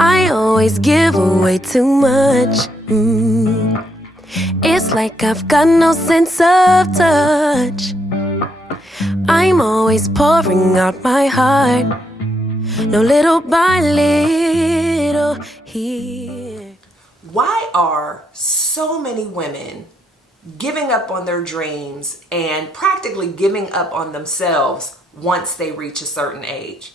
I always give away too much. It's like I've got no sense of touch. I'm always pouring out my heart, no little by little here. Why are so many women giving up on their dreams and practically giving up on themselves once they reach a certain age?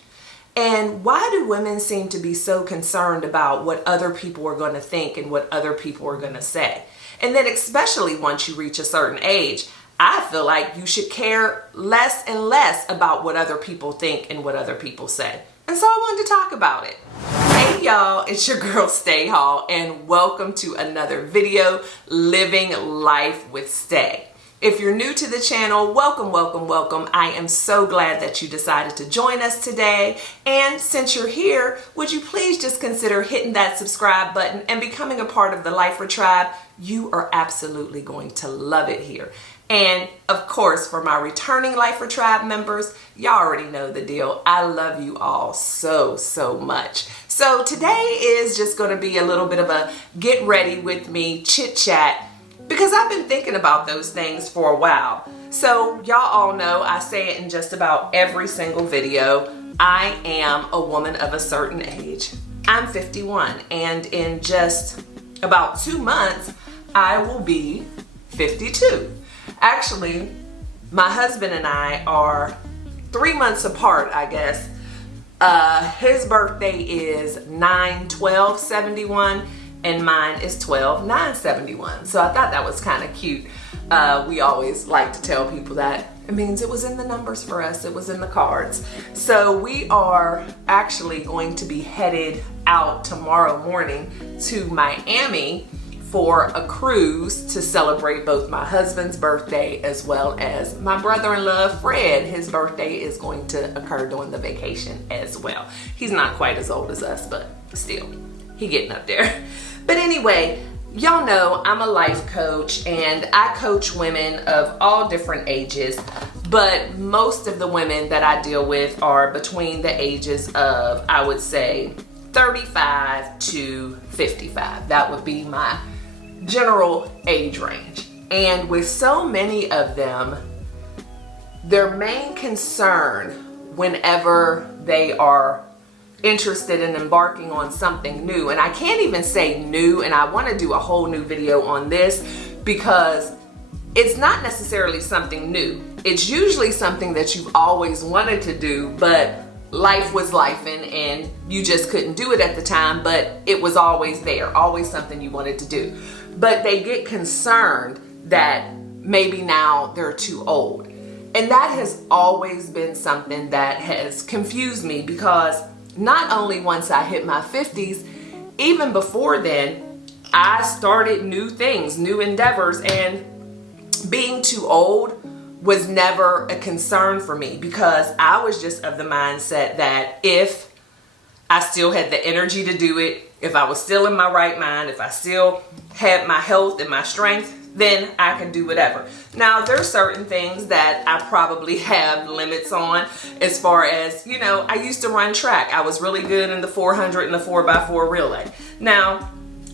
And why do women seem to be so concerned about what other people are going to think and what other people are going to say? And then especially once you reach a certain age, I feel like you should care less and less about what other people think and what other people say. And so I wanted to talk about it. Hey y'all, it's your girl Stay Hall, and welcome to another video, Living Life with Stay. If you're new to the channel, welcome, welcome, welcome. I am so glad that you decided to join us today. And since you're here, would you please just consider hitting that subscribe button and becoming a part of the Lifer Tribe? You are absolutely going to love it here. And of course, for my returning Lifer Tribe members, y'all already know the deal. I love you all so, so much. So today is just going to be a little bit of a get ready with me chit chat, because I've been thinking about those things for a while. So y'all all know I say it in just about every single video. I am a woman of a certain age. I'm 51, and in just about 2 months, I will be 52. Actually, my husband and I are 3 months apart, I guess. His birthday is 9/12/71 and mine is 12/9/71. So I thought that was kind of cute. We always like to tell people that it means it was in the numbers for us. It was in the cards. So we are actually going to be headed out tomorrow morning to Miami for a cruise to celebrate both my husband's birthday as well as my brother-in-law Fred. His birthday is going to occur during the vacation as well. He's not quite as old as us, but still, he getting up there. But anyway, y'all know I'm a life coach and I coach women of all different ages, but most of the women that I deal with are between the ages of, I would say, 35 to 55. That would be my general age range. And with so many of them, their main concern whenever they are interested in embarking on something new, and I can't even say new, and I want to do a whole new video on this because it's not necessarily something new. It's usually something that you've always wanted to do, but life was lifing and you just couldn't do it at the time, but it was always there, always something you wanted to do. But they get concerned that maybe now they're too old. And that has always been something that has confused me, because not only once I hit my 50s, even before then, I started new things, new endeavors, and being too old was never a concern for me, because I was just of the mindset that if I still had the energy to do it, if I was still in my right mind, if I still had my health and my strength, then I can do whatever. Now, there's certain things that I probably have limits on, as far as, you know, I used to run track. I was really good in the 400 and the 4x4 relay. Now,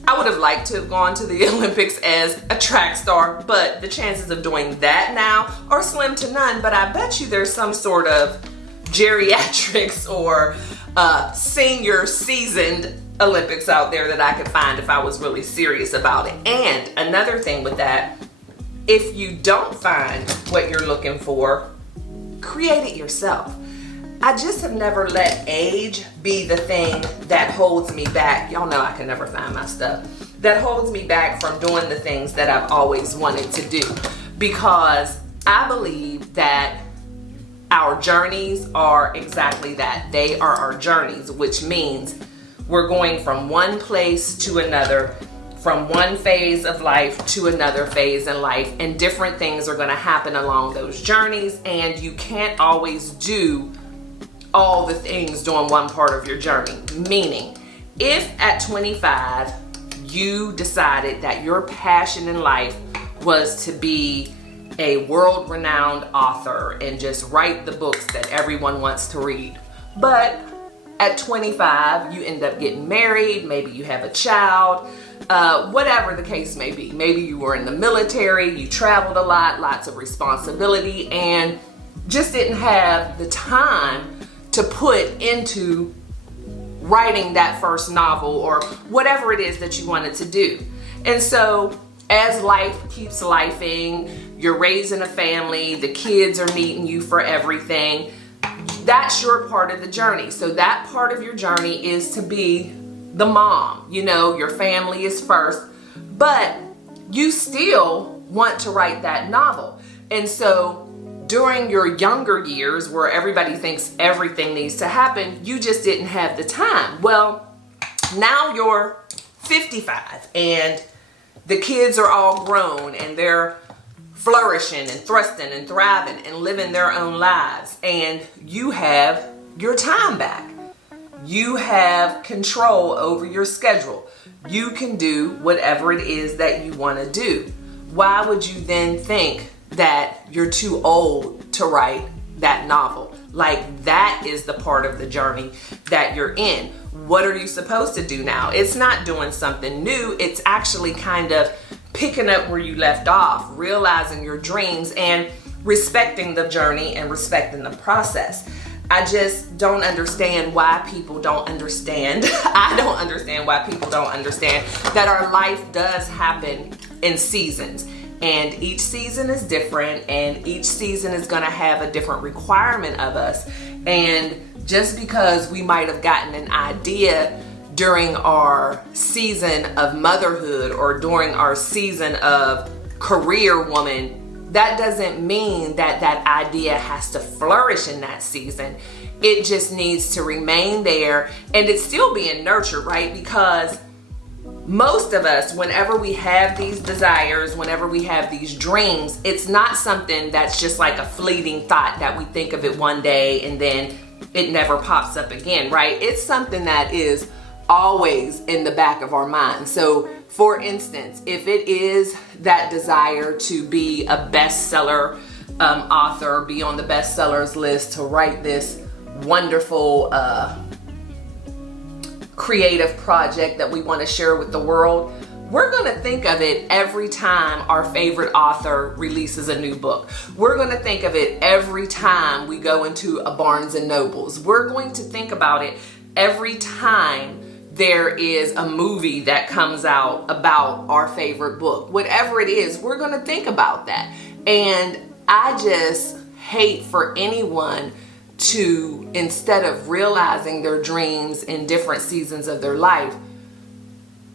I would have liked to have gone to the Olympics as a track star, but the chances of doing that now are slim to none. But I bet you there's some sort of geriatrics or senior seasoned Olympics out there that I could find if I was really serious about it. And another thing with that, if you don't find what you're looking for, create it yourself. I just have never let age be the thing that holds me back. Y'all know I can never find my stuff. That holds me back from doing the things that I've always wanted to do, because I believe that our journeys are exactly that. They are our journeys, which means we're going from one place to another, from one phase of life to another phase in life, and different things are going to happen along those journeys, and you can't always do all the things during one part of your journey. Meaning, if at 25 you decided that your passion in life was to be a world-renowned author and just write the books that everyone wants to read, but at 25, you end up getting married, maybe you have a child, whatever the case may be. Maybe you were in the military, you traveled a lot, lots of responsibility, and just didn't have the time to put into writing that first novel or whatever it is that you wanted to do. And so as life keeps lifing, you're raising a family, the kids are needing you for everything. That's your part of the journey. So that part of your journey is to be the mom. You know, your family is first, but you still want to write that novel. And so during your younger years, where everybody thinks everything needs to happen, you just didn't have the time. Well, now you're 55 and the kids are all grown and they're flourishing and thrusting and thriving and living their own lives, and you have your time back. You have control over your schedule. You can do whatever it is that you want to do. Why would you then think that you're too old to write that novel? Like, that is the part of the journey that you're in. What are you supposed to do now? It's not doing something new. It's actually kind of picking up where you left off, realizing your dreams and respecting the journey and respecting the process. I just don't understand why people don't understand. I don't understand why people don't understand that our life does happen in seasons. And each season is different, and each season is going to have a different requirement of us. And just because we might have gotten an idea during our season of motherhood or during our season of career woman, that doesn't mean that that idea has to flourish in that season. It just needs to remain there, and it's still being nurtured, right? Because most of us, whenever we have these desires, whenever we have these dreams, it's not something that's just like a fleeting thought that we think of it one day and then it never pops up again, right? It's something that is always in the back of our mind. So for instance, if it is that desire to be a bestseller author, be on the bestsellers list, to write this wonderful creative project that we want to share with the world, we're going to think of it every time our favorite author releases a new book. We're going to think of it every time we go into a Barnes and Nobles. We're going to think about it every time there is a movie that comes out about our favorite book. Whatever it is, we're going to think about that. And I just hate for anyone to, instead of realizing their dreams in different seasons of their life,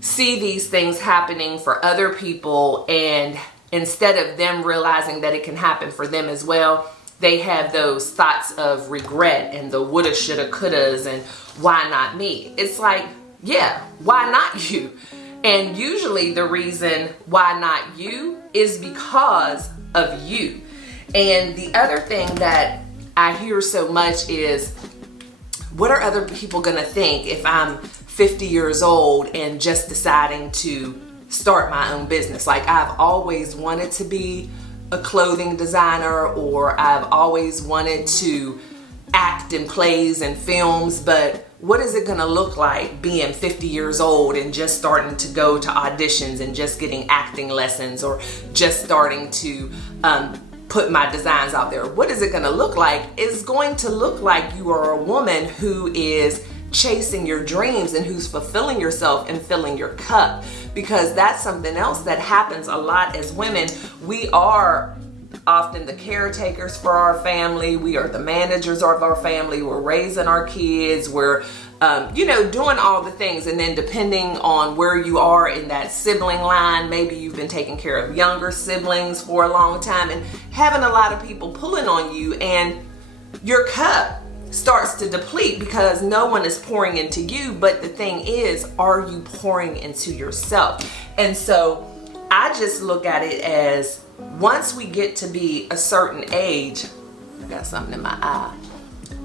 see these things happening for other people, and instead of them realizing that it can happen for them as well, they have those thoughts of regret and the woulda, shoulda, couldas, and why not me? It's like, yeah, why not you? And usually the reason why not you is because of you. And the other thing that I hear so much is, what are other people gonna think if I'm 50 years old and just deciding to start my own business? Like, I've always wanted to be a clothing designer, or I've always wanted to act in plays and films, but what is it gonna look like being 50 years old and just starting to go to auditions and just getting acting lessons, or just starting to put my designs out there? What is it gonna look like? It's going to look like you are a woman who is chasing your dreams and who's fulfilling yourself and filling your cup, because that's something else that happens a lot as women. We are often the caretakers for our family. We are the managers of our family. We're raising our kids. We're doing all the things. And then depending on where you are in that sibling line, maybe you've been taking care of younger siblings for a long time and having a lot of people pulling on you, and your cup starts to deplete because no one is pouring into you. But the thing is, are you pouring into yourself? And so I just look at it as, once we get to be a certain age, I got something in my eye,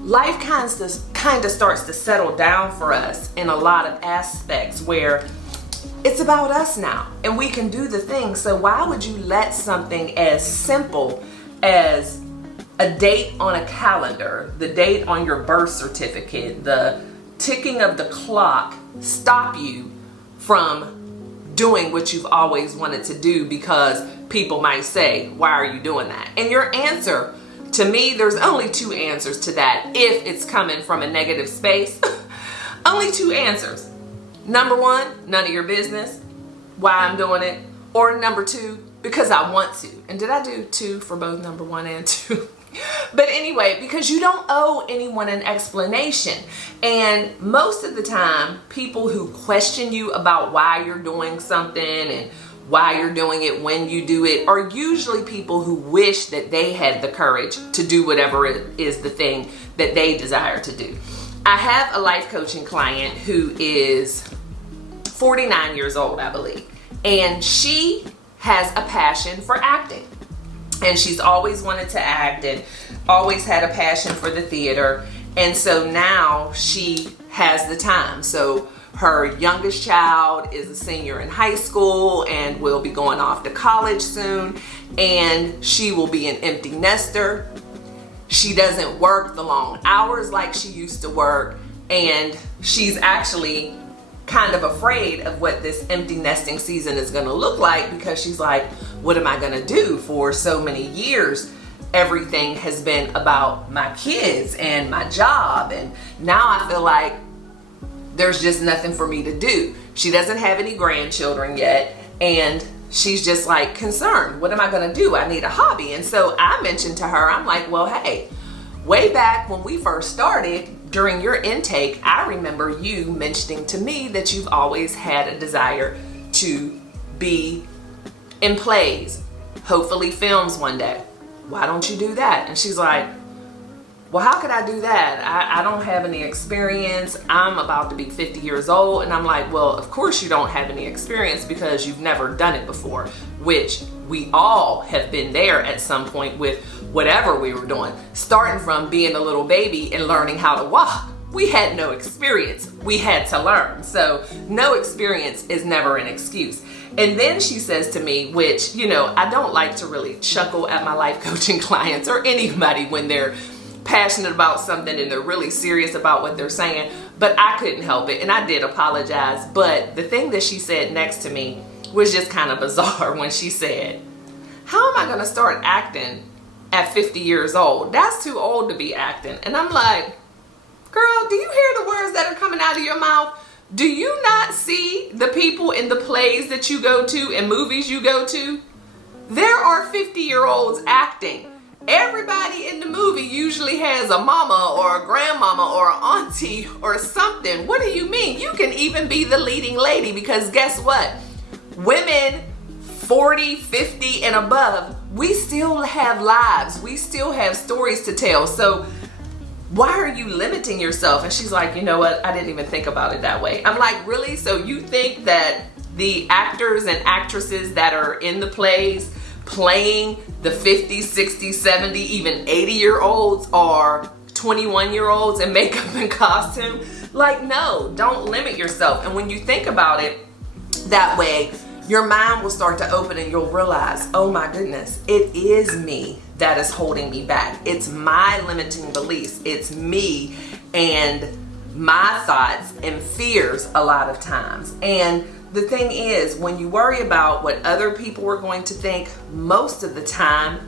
life kind of starts to settle down for us in a lot of aspects where it's about us now and we can do the things. So why would you let something as simple as a date on a calendar, the date on your birth certificate, the ticking of the clock stop you from doing what you've always wanted to do, because people might say, why are you doing that? And your answer, to me, there's only two answers to that if it's coming from a negative space. Only two answers. Number one, none of your business, why I'm doing it. Or number two, because I want to. And did I do two for both number one and two? But anyway, because you don't owe anyone an explanation. And most of the time, people who question you about why you're doing something and why you're doing it when you do it are usually people who wish that they had the courage to do whatever it is the thing that they desire to do. I have a life coaching client who is 49 years old, I believe, and she has a passion for acting. And she's always wanted to act and always had a passion for the theater. And so now she has the time. So her youngest child is a senior in high school and will be going off to college soon. And she will be an empty nester. She doesn't work the long hours like she used to work. And she's actually kind of afraid of what this empty nesting season is going to look like, because she's like, what am I going to do? For so many years, everything has been about my kids and my job, and now I feel like there's just nothing for me to do. She doesn't have any grandchildren yet, and she's just like concerned, what am I going to do? I need a hobby. And so I mentioned to her, I'm like, well, hey, way back when we first started, during your intake, I remember you mentioning to me that you've always had a desire to be in plays, hopefully films one day. Why don't you do that? And she's like, well, how could I do that? I don't have any experience. I'm about to be 50 years old. And I'm like, well, of course you don't have any experience because you've never done it before, which we all have been there at some point with whatever we were doing, starting from being a little baby and learning how to walk. We had no experience. We had to learn. So no experience is never an excuse. And then she says to me, which, you know, I don't like to really chuckle at my life coaching clients or anybody when they're passionate about something and they're really serious about what they're saying, but I couldn't help it and I did apologize. But the thing that she said next to me was just kind of bizarre when she said, how am I going to start acting at 50 years old? That's too old to be acting. And I'm like, girl, do you hear the words that are coming out of your mouth? Do you not see the people in the plays that you go to and movies you go to? There are 50-year-olds acting. Everybody in the movie usually has a mama or a grandmama or an auntie or something. What do you mean? You can even be the leading lady, because guess what? Women 40, 50 and above, we still have lives. We still have stories to tell. So why are you limiting yourself? And she's like, you know what? I didn't even think about it that way. I'm like, really? So you think that the actors and actresses that are in the plays playing the 50, 60, 70, even 80-year-olds are 21-year-olds in makeup and costume? Like, no, don't limit yourself. And when you think about it that way, your mind will start to open and you'll realize, oh my goodness, it is me that is holding me back. It's my limiting beliefs. It's me and my thoughts and fears a lot of times. And the thing is, when you worry about what other people are going to think, most of the time,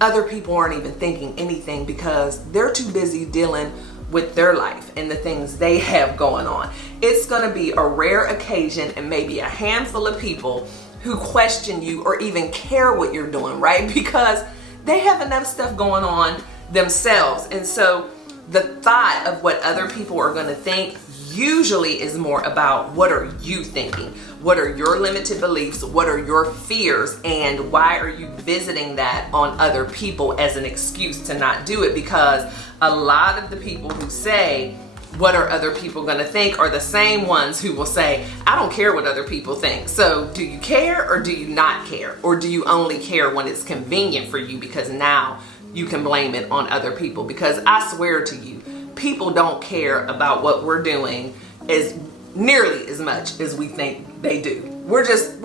other people aren't even thinking anything because they're too busy dealing with their life and the things they have going on. It's going to be a rare occasion and maybe a handful of people who question you or even care what you're doing, right? Because they have enough stuff going on themselves. And so the thought of what other people are going to think usually is more about, what are you thinking? What are your limited beliefs? What are your fears? And why are you visiting that on other people as an excuse to not do it? Because a lot of the people who say, what are other people going to think, are the same ones who will say, I don't care what other people think. So do you care or do you not care? Or do you only care when it's convenient for you, because now you can blame it on other people? Because I swear to you, people don't care about what we're doing as nearly as much as we think they do. We're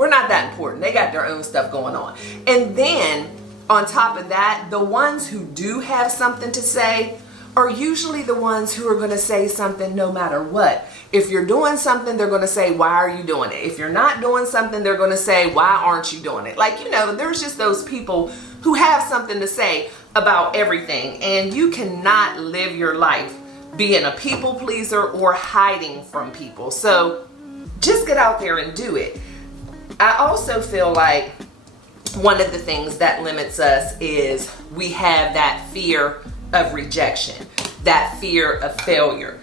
not that important. They got their own stuff going on. And then on top of that, the ones who do have something to say are usually the ones who are going to say something no matter what. If you're doing something, they're going to say, why are you doing it? If you're not doing something, they're going to say, why aren't you doing it? Like, there's just those people who have something to say about everything. And you cannot live your life being a people pleaser or hiding from people. So just get out there and do it. I also feel like one of the things that limits us is we have that fear of rejection, that fear of failure.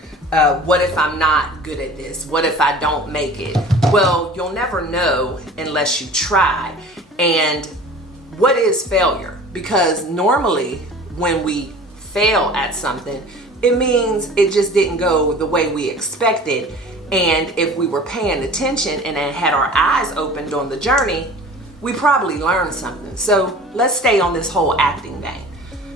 What if I'm not good at this? What if I don't make it? Well, you'll never know unless you try. And what is failure? Because normally when we fail at something, it means it just didn't go the way we expected. And if we were paying attention and had our eyes opened on the journey, we probably learned something. So let's stay on this whole acting vein.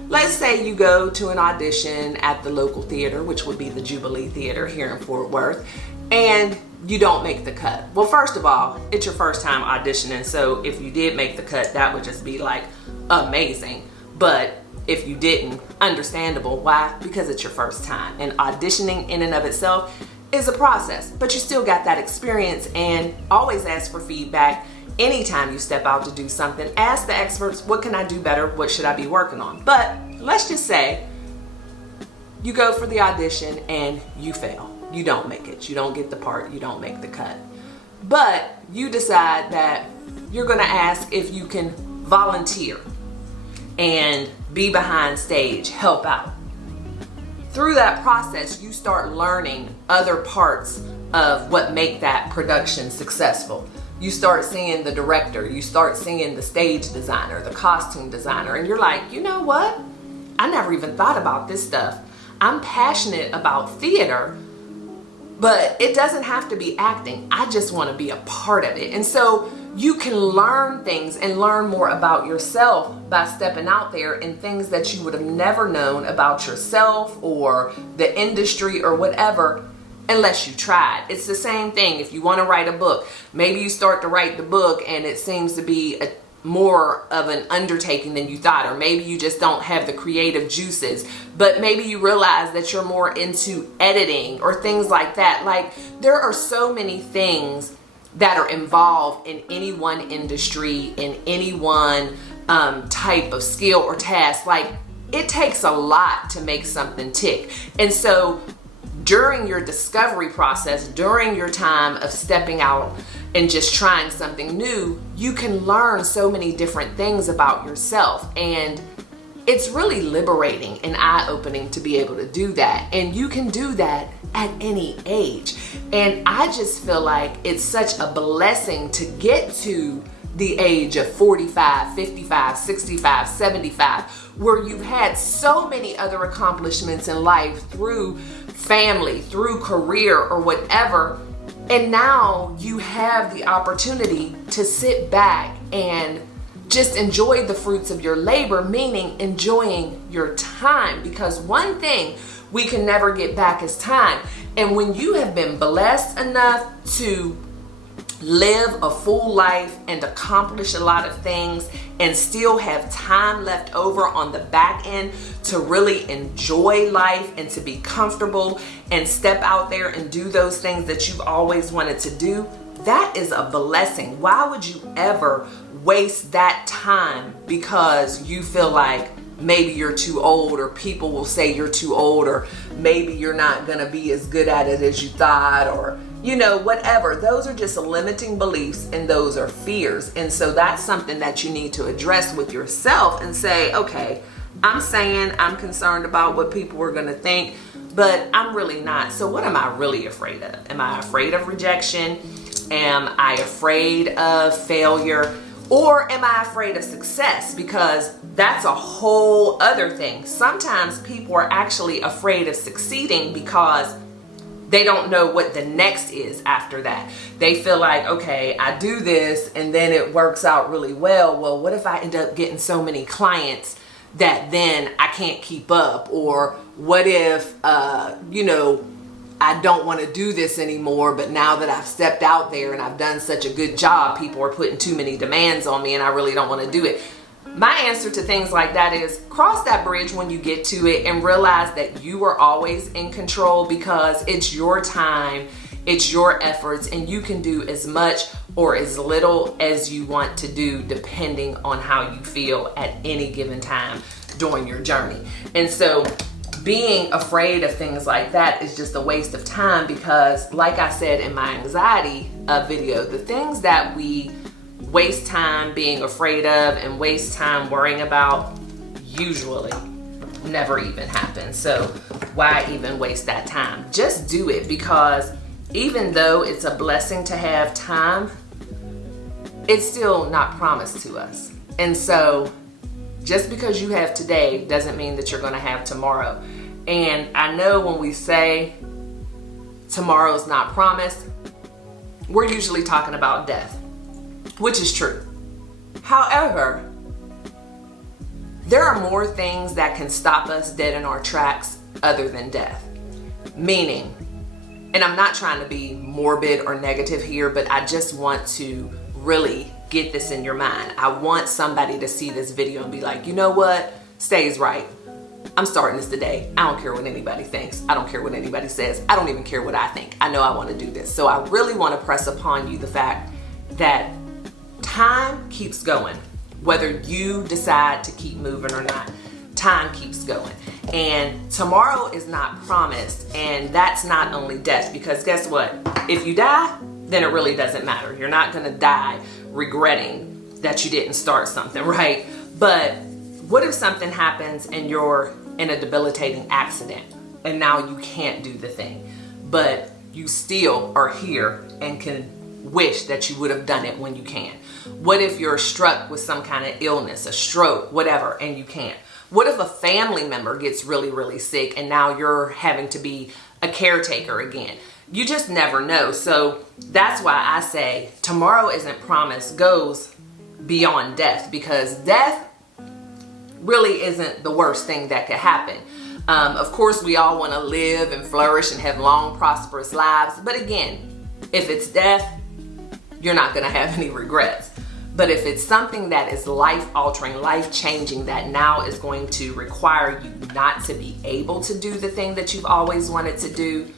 Let's say you go to an audition at the local theater, which would be the Jubilee Theater here in Fort Worth, and you don't make the cut. Well, first of all, it's your first time auditioning, so if you did make the cut, that would just be like amazing. But if you didn't, understandable. Why? Because it's your first time, and auditioning in and of itself is a process, but you still got that experience. And always ask for feedback. Anytime you step out to do something, ask the experts, what can I do better? What should I be working on? But let's just say you go for the audition and you fail. You don't make it. You don't get the part. You don't make the cut. But you decide that you're going to ask if you can volunteer and be behind stage, help out. Through that process, you start learning other parts of what make that production successful. You start seeing the director, you start seeing the stage designer, the costume designer, and you're like, you know what? I never even thought about this stuff. I'm passionate about theater, but it doesn't have to be acting. I just want to be a part of it. And so you can learn things and learn more about yourself by stepping out there and things that you would have never known about yourself or the industry or whatever, unless you tried. It's the same thing. If you want to write a book, maybe you start to write the book and it seems to be more of an undertaking than you thought, or maybe you just don't have the creative juices, but maybe you realize that you're more into editing or things like that. Like, there are so many things that are involved in any one industry, in any one type of skill or task. Like, it takes a lot to make something tick. And so during your discovery process, during your time of stepping out and just trying something new, you can learn so many different things about yourself. And it's really liberating and eye-opening to be able to do that. And you can do that at any age. And I just feel like it's such a blessing to get to the age of 45, 55, 65, 75, where you've had so many other accomplishments in life through family, through career or whatever. And now you have the opportunity to sit back and just enjoy the fruits of your labor, meaning enjoying your time. Because one thing we can never get back is time. And when you have been blessed enough to live a full life and accomplish a lot of things and still have time left over on the back end to really enjoy life and to be comfortable and step out there and do those things that you've always wanted to do, that is a blessing. Why would you ever waste that time because you feel like maybe you're too old, or people will say you're too old, or maybe you're not gonna be as good at it as you thought, or whatever. Those are just limiting beliefs, and those are fears. And so that's something that you need to address with yourself and say, okay, I'm saying I'm concerned about what people are gonna think, but I'm really not. So what am I really afraid of? Am I afraid of rejection? Am I afraid of failure? Or am I afraid of success? Because that's a whole other thing. Sometimes people are actually afraid of succeeding because they don't know what the next is after that. They feel like, okay, I do this and then it works out really well. Well, what if I end up getting so many clients that then I can't keep up? Or what if, I don't want to do this anymore, but now that I've stepped out there and I've done such a good job, people are putting too many demands on me and I really don't want to do it. my answer to things like that is cross that bridge when you get to it and realize that you are always in control, because it's your time, it's your efforts, and you can do as much or as little as you want to do depending on how you feel at any given time during your journey. And so being afraid of things like that is just a waste of time, because like I said in my anxiety video, the things that we waste time being afraid of and waste time worrying about usually never even happen. So why even waste that time? Just do it, because even though it's a blessing to have time, it's still not promised to us. And so just because you have today doesn't mean that you're going to have tomorrow. And I know when we say tomorrow's not promised, we're usually talking about death, which is true. However, there are more things that can stop us dead in our tracks other than death. Meaning, and I'm not trying to be morbid or negative here, but I just want to really get this in your mind. I want somebody to see this video and be like, you know what? Stay's right. I'm starting this today. I don't care what anybody thinks. I don't care what anybody says. I don't even care what I think. I know I want to do this. So I really want to press upon you the fact that time keeps going. Whether you decide to keep moving or not, time keeps going. And tomorrow is not promised. And that's not only death, because guess what? If you die, then it really doesn't matter. You're not going to die regretting that you didn't start something, right? But what if something happens and you're in a debilitating accident and now you can't do the thing, but you still are here and can wish that you would have done it when you can? What if you're struck with some kind of illness, a stroke, whatever, and you can't? What if a family member gets really, really sick and now you're having to be a caretaker again? You just never know. So that's why I say tomorrow isn't promised goes beyond death, because death really isn't the worst thing that could happen. Of course, we all want to live and flourish and have long, prosperous lives. But again, if it's death, you're not going to have any regrets. But if it's something that is life-altering, life-changing, that now is going to require you not to be able to do the thing that you've always wanted to do,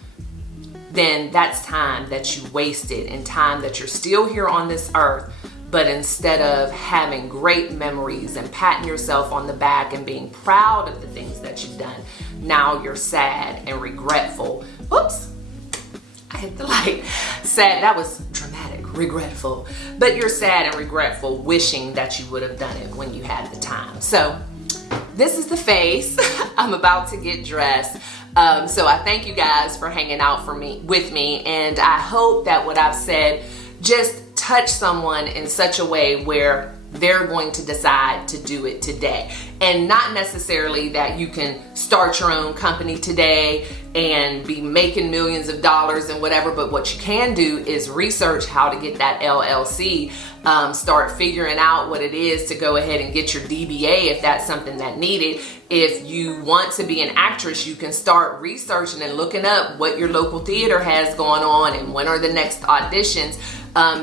then that's time that you wasted, and time that you're still here on this earth. But instead of having great memories and patting yourself on the back and being proud of the things that you've done, now you're sad and regretful. Oops, I hit the light. Sad, that was dramatic, regretful. But you're sad and regretful, wishing that you would have done it when you had the time. So this is the face. I'm about to get dressed. So I thank you guys for hanging out with me. And I hope that what I've said just touch someone in such a way where they're going to decide to do it today. And not necessarily that you can start your own company today and be making millions of dollars and whatever, but what you can do is research how to get that LLC, start figuring out what it is to go ahead and get your DBA if that's something that needed. If you want to be an actress, you can start researching and looking up what your local theater has going on and when are the next auditions.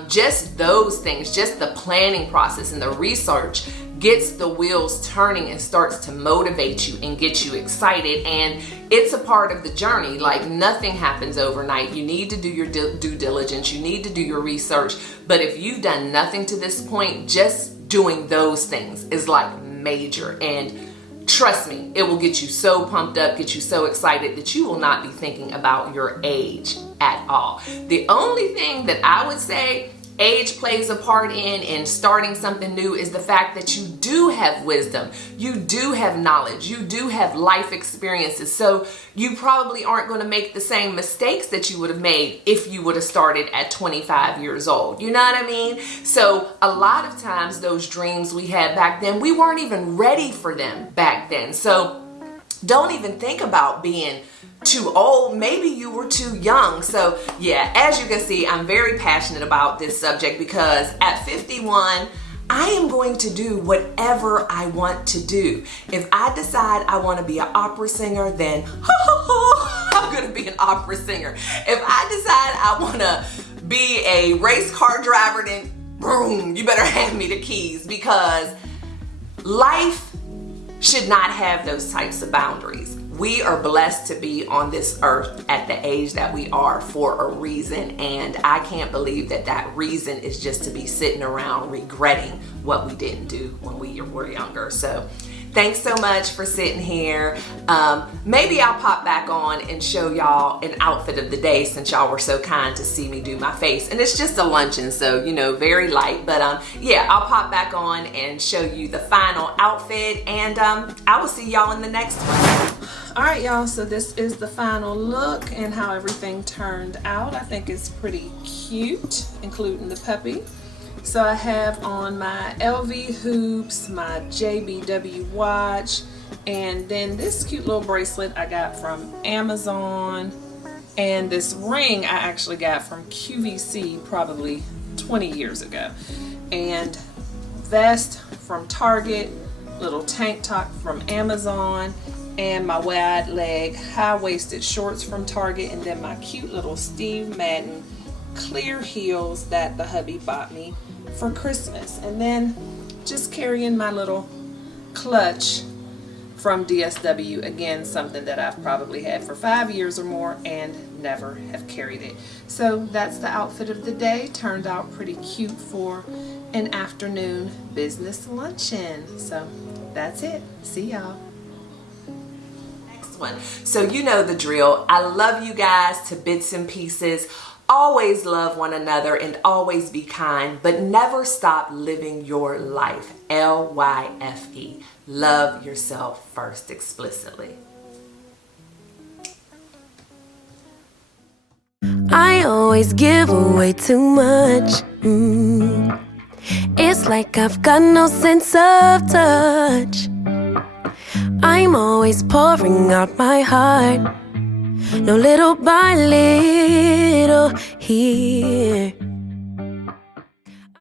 Just those things, just the planning process and the research gets the wheels turning and starts to motivate you and get you excited. And it's a part of the journey. Like, nothing happens overnight. You need to do your due diligence. You need to do your research. But if you've done nothing to this point, just doing those things is like major. And trust me, it will get you so pumped up, get you so excited that you will not be thinking about your age at all. The only thing that I would say age plays a part in starting something new is the fact that you do have wisdom, you do have knowledge, you do have life experiences. So you probably aren't going to make the same mistakes that you would have made if you would have started at 25 years old. You know what I mean? So a lot of times those dreams we had back then, we weren't even ready for them back then. So don't even think about being too old. Maybe you were too young. So yeah, as you can see, I'm very passionate about this subject because at 51, I am going to do whatever I want to do. If I decide I want to be an opera singer, then I'm going to be an opera singer. If I decide I want to be a race car driver, then boom, you better hand me the keys, because life should not have those types of boundaries. We are blessed to be on this earth at the age that we are for a reason, and I can't believe that that reason is just to be sitting around regretting what we didn't do when we were younger. So thanks so much for sitting here. Maybe I'll pop back on and show y'all an outfit of the day, since y'all were so kind to see me do my face. And it's just a luncheon, so you know, very light. But yeah, I'll pop back on and show you the final outfit, and I will see y'all in the next one. All right, y'all, so this is the final look and how everything turned out. I think it's pretty cute, including the puppy. So I have on my LV hoops, my JBW watch, and then this cute little bracelet I got from Amazon, and this ring I actually got from QVC probably 20 years ago, and vest from Target, little tank top from Amazon, and my wide leg high-waisted shorts from Target, and then my cute little Steve Madden clear heels that the hubby bought me for Christmas. And then just carrying my little clutch from DSW, again something that I've probably had for 5 years or more and never have carried it. So that's the outfit of the day. Turned out pretty cute for an afternoon business luncheon. So that's it. See y'all. One. So you know the drill. I love you guys to bits and pieces. Always love one another and always be kind, but never stop living your life. LYFE. Love yourself first explicitly. I always give away too much. It's like I've got no sense of touch. I'm always pouring out my heart, no little by little here.